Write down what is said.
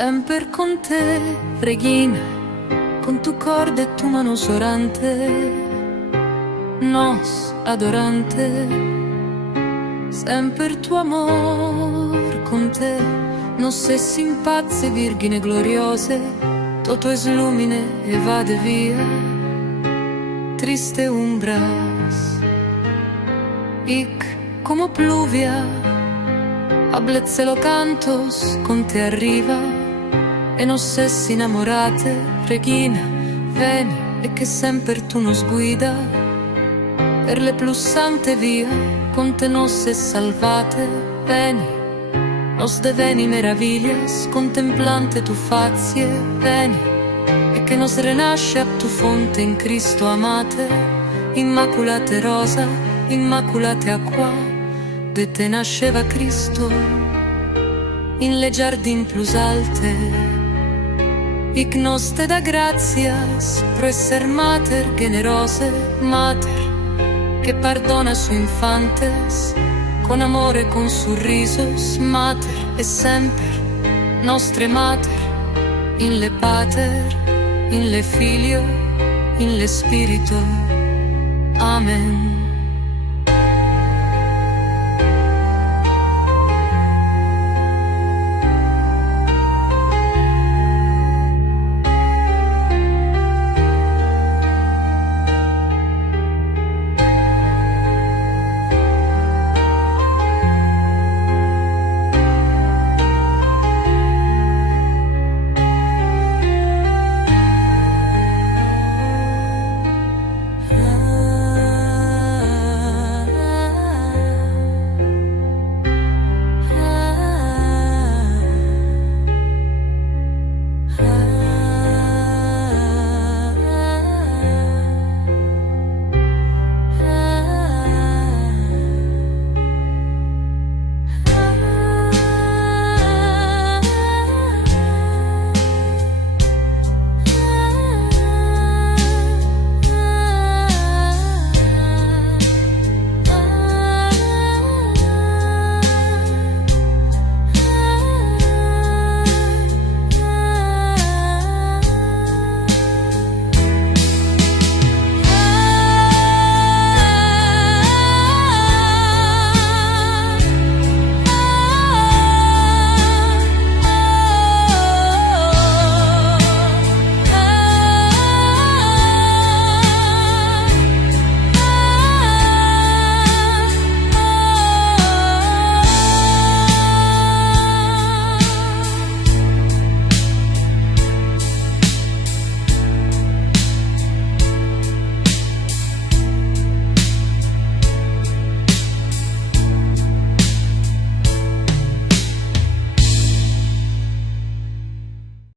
sempre con te, preghina, con tu corda e tu mano sorante, nos adorante, sempre tuo amor con te, non se si impazze virgine gloriose, tutto eslumine e vade via, triste umbras, ic como pluvia, hablezze lo cantos con te arriva, e non sessi innamorate, preghina, veni, e che sempre tu nos guida, per le pulsante via, con te nos se salvate, veni, nos deveni meraviglias, contemplante tu fazie, veni, e che nos renasce a tu fonte in Cristo amate, immaculate rosa, immaculate acqua, de te nasceva Cristo, in le giardin plus alte, ic nos te da gratias, pro esser mater generose, mater, che perdona su infantes, con amore e con sorrisos, mater, e sempre, nostre mater, in le pater, in le filio, in le spirito, amen.